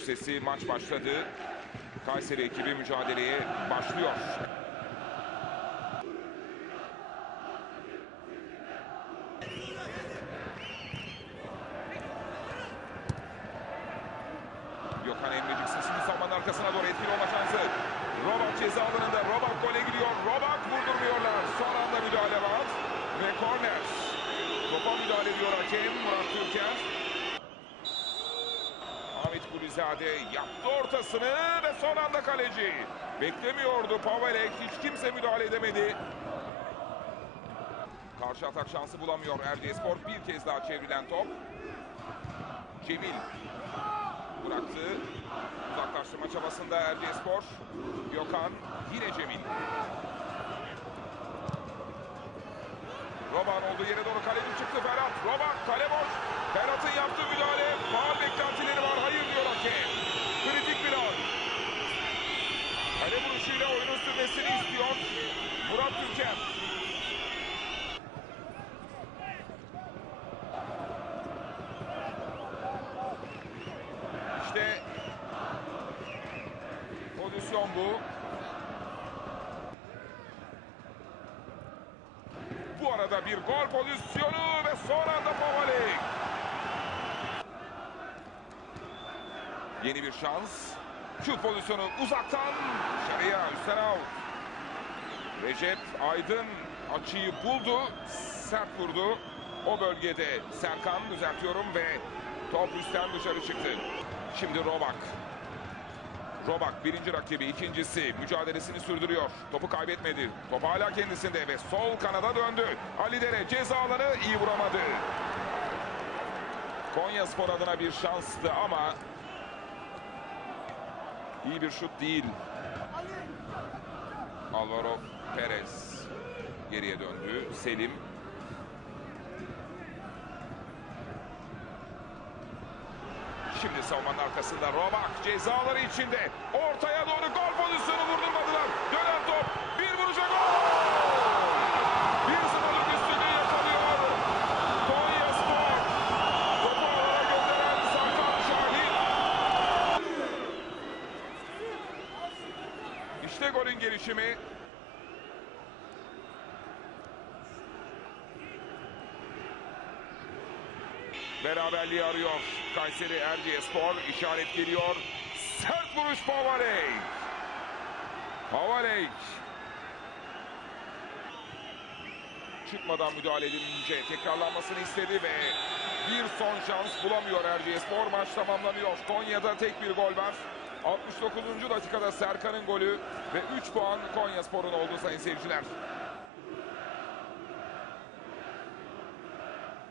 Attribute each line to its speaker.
Speaker 1: sesi maç başladı. Kayseri ekibi mücadeleye başlıyor. Gökhan Emrecik sesini savunmanın arkasına doğru etkili olma şansı. Robak ceza alanında. Robak gole gidiyor. Robak vurdurmuyorlar. Son anda müdahale var. Ve korner. Topa müdahale ediyor hakem Murat Türker. Hamit Gulizade yaptı ortasını ve son anda kaleci. Beklemiyordu Pavelek. Hiç kimse müdahale edemedi. Karşı atak şansı bulamıyor Erciyesspor. Bir kez daha çevrilen top. Cemil bıraktı. Uzaklaştırma çabasında Erciyesspor. Gökhan yine Cemil. Roban olduğu yere doğru kaleci çıktı Ferhat. Roban kale boş. Ferhat'ın yaptığı müdahale. Vuruşuyla oyunun sürmesini istiyor. Murat Türker. İşte pozisyon bu. Bu arada bir gol pozisyonu ve son anda Pavalik. Yeni bir şans. Şut pozisyonu uzaktan dışarıya üstten out. Recep Aydın açıyı buldu. Sert vurdu. O bölgede Serkan düzeltiyorum ve top üstten dışarı çıktı. Şimdi Robak. Robak birinci rakibi, ikincisi mücadelesini sürdürüyor. Topu kaybetmedi. Top hala kendisinde ve sol kanada döndü. Ali Dere ceza alanı iyi vuramadı. Konya Spor adına bir şanstı ama iyi bir şut değil. Alvaro Perez geriye döndü. Selim Şimdi savunmanın arkasında Robak cezaları içinde. Ortaya doğru gol pozisyonu vurdurmadılar. Dönen top. Bir vuruşa gol. Bir sıfırlık üstünlüğü yakalıyor. Konya Spor. Topu alana gönderen Serkan Şahin. İşte golün gelişimi. Beraberliği arıyor. Kayseri Erciyesspor işaret geliyor. Sert vuruş Pavaley. Pavaley. Çıkmadan müdahale edilince tekrarlanmasını istedi ve bir son şans bulamıyor Erciyesspor. Maç tamamlanıyor. Konya'da tek bir gol var. 69. dakikada Serkan'ın golü ve 3 puan Konyaspor'un oldu sayın seyirciler.